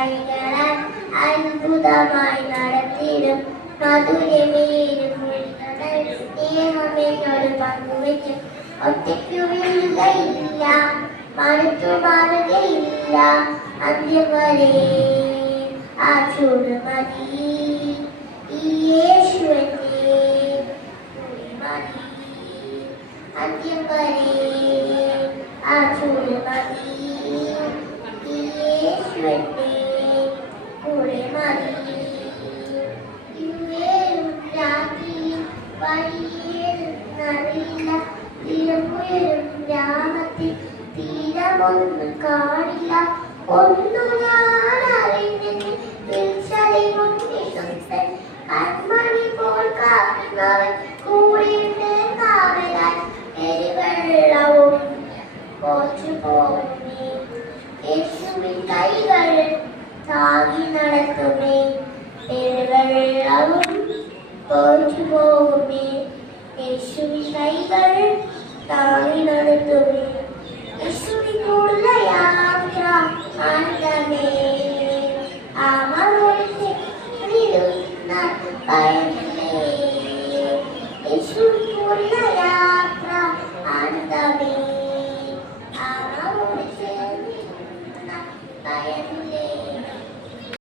കൈകളാൽ അത്ഭുതമായി നടത്തിയിടും മധുരമേരും സ്നേഹമെന്നോട് പങ്കുവെച്ചു. ഒറ്റയ്ക്കു വീഴുകയില്ല, മടുത്തു മാറുകയില്ല, അന്ത്യം വരെ ആ ചൂട് മതി. ഈ യേശുവിന്റെ മതി, അന്ത്യം വരെ ആ ചൂട് മതി. ഈ യേശുവിന്റെ കൂടെ മതി. രാത്രിയിൽ വഴിയേറില്ല, തിരമുയരും ഗ്രാമത്തിൽ തീരമൊന്നും കാണില്ല. ഒന്നു ഞാൻ അറിഞ്ഞെങ്കിൽ കൺമണി പോൽ കാക്കുന്നവൻ കൂടിയിട്ട് കാവലാൽ എരിവെള്ളവും പോച്ചു പോകുമേ. യേശുവിൻ കൈകൾ താങ്ങി നടത്തുമേ, എരിവെള്ളവും പോച്ചു പോകുമേ. യേശുവിൻ കൈകൾ താങ്ങി നടത്തുമേ. യേശുവിനോടുള്ള യാത്ര ആനന്ദമേ. യേശുവിനോടുള്ള യാത്ര ആനന്ദമേ.